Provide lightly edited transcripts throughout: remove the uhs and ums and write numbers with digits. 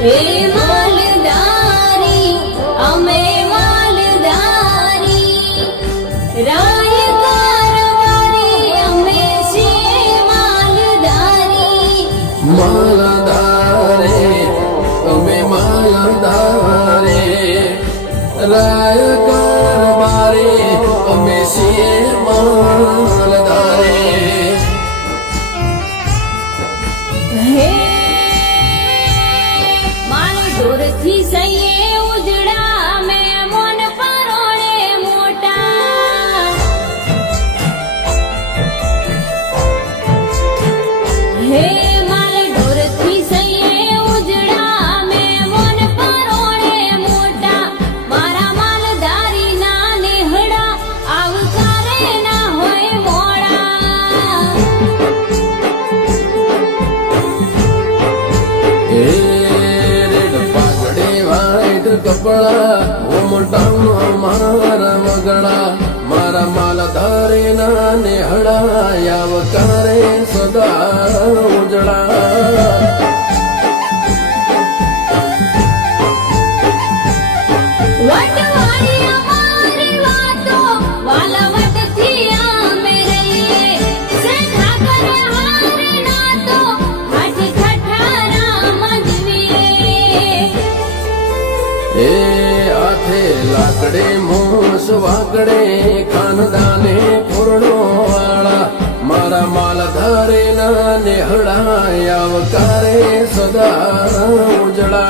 હે માલધારી અમે માલધારી રાય કારવારી અમે છીએ માલધારી માલધારે અમે માલધારે રાય કારવારે અમે છીએ માલધારે હે માલ ઢોરથી સૈયે ઉજળા મેં મોન પરોળે મોટા હે માલ ઢોરથી સૈયે ઉજળા મેં મોન પરોળે મોટા મારા માલધારી ના નેહડા આવકારે ના હોય મોડા એ રેડ પાઘડે વાઈટ કપડા ઓમટામાં મારા વગડા મારા માલધારે ના નેહડા આવકારે સદા ઉજળા વટવાળી અમારી વાતો વાલવટથી અમે રહીએ સેઠા કરે હારે નાતો હાથ ઠઠારા મંજવીએ એ આથે લાકડે મોસ વાકડે ખાનદાને પૂર્ણો વાળા મારા માલધારે ના નેહડા આવકારે સદા ઉજળા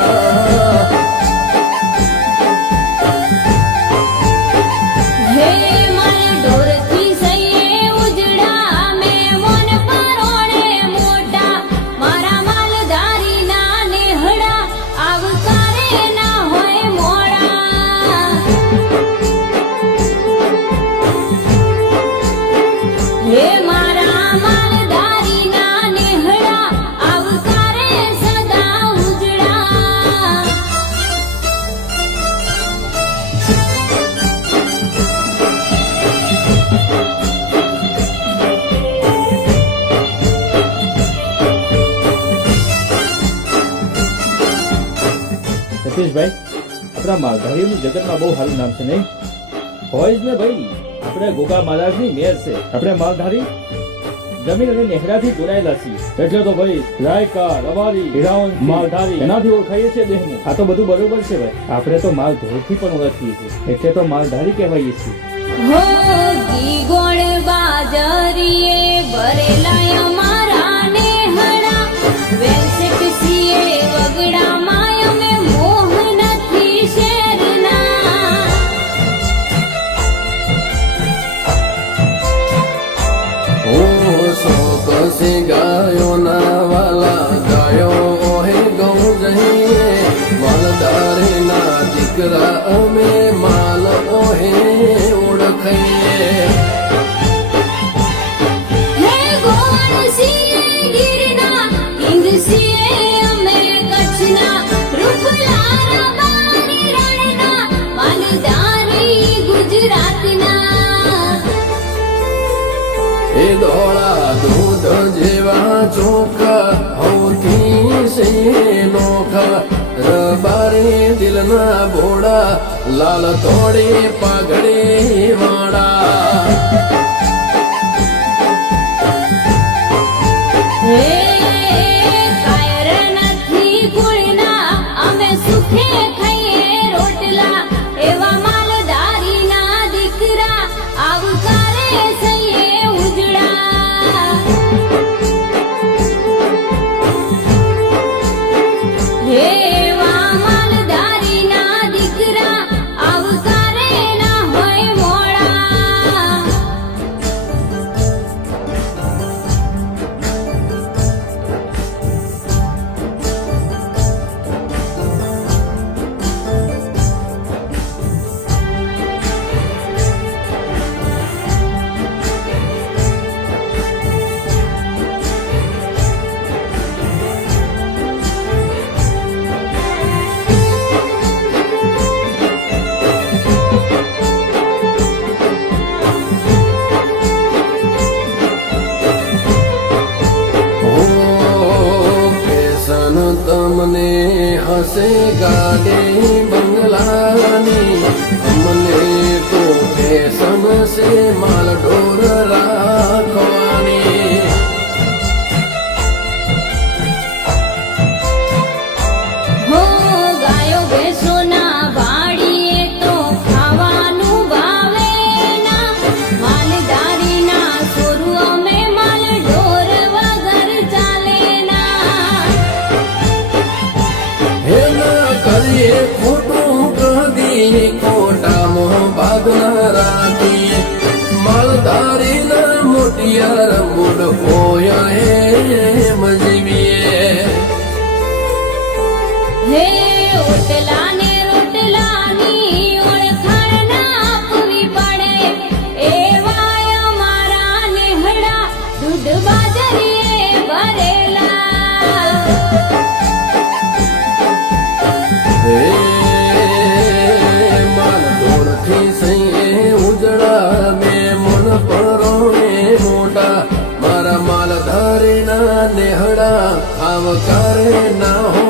હે માલ ઢોરથી સૈયે ઉજળા મેં મોન પરોળે મોટા મારા માલધારી ના નેહડા આવકારે ના હોય મોડા હે મારા માલધારી ના નેહડા આવકારે સદા ઉજળા સતીશભાઈ આપણા માલધારીનું જગતમાં બહુ સારું નામ છે નહીં હોય જ ને ભાઈ આપણે ગોગા મહારાજની મેર છે આપણે માલધારી જમીન અને નેહડાથી જોડાયેલા છીએ એટલે તો ભાઈ રાયકા રવારી હિરાવન માલધારી એનાથી ઓળખાઈએ છીએ દેહનું આ તો બધું બરોબર છે ભાઈ આપણે તો માલ ધોરથી પણ ઓળખીએ છીએ એટલે તો માલધારી કહેવાઈએ છીએ હો ઘી ગોળ બાજરીએ ભરેલા અમારા નેહડા વેલસેટ સીએ વગડા માં અમે મોહ નથી શેરના ઓ સોકસે ગાયો ના વાલા ગાયો ઓહે ગૌ જઈએ માલધારે ના દીકરા અમે માલ ઓહે ઓળખાઈએ હે ગોળ સીએ ગીરના હિંગ સીએ અમે કચ્છના રૂપલા રબારી રણના માલધારી ગુજરાતના એ ધોળા દૂધ જેવા ચોખા હૌથી સે નોખા રબારે દિલના બોડા લાલ તોડે પાઘડે વાળા હે કાયર નથી કુળના અમે સુખે ખાઈએ રોટલા એવા માલધારીના દીકરા આવકારે સૈયે ઉજળા હે એવા માલધારીના દીકરા આવકારે ના હોય મોડા છે ગાડી બંગલાની અમને તો ફેશન છે માલ ઢોર રાખવાની હો ગાયો ભેંસોના વાડીએ તો ખાવાનું ભાવે ના માલધારીના સોરું અમે માલ ઢોર વગર ચાલે ના હે ના કરીએ ખોટું કદી ખોટામાં ભાગ ના રાખીએ માલધારીના મોટિયાર મૂળ હોય એમ જીવીએ હે ઓટલા ને રોટલાની ઓળખાણ ના આપવી પડે એવા અમારા નેહડા દૂધ બાજરીએ ભરેલા હે માલ ઢોરથી સહી ઉજળા મેં મન પરો મોટા મારા માલધારીના નેહડા આવકારે ના હો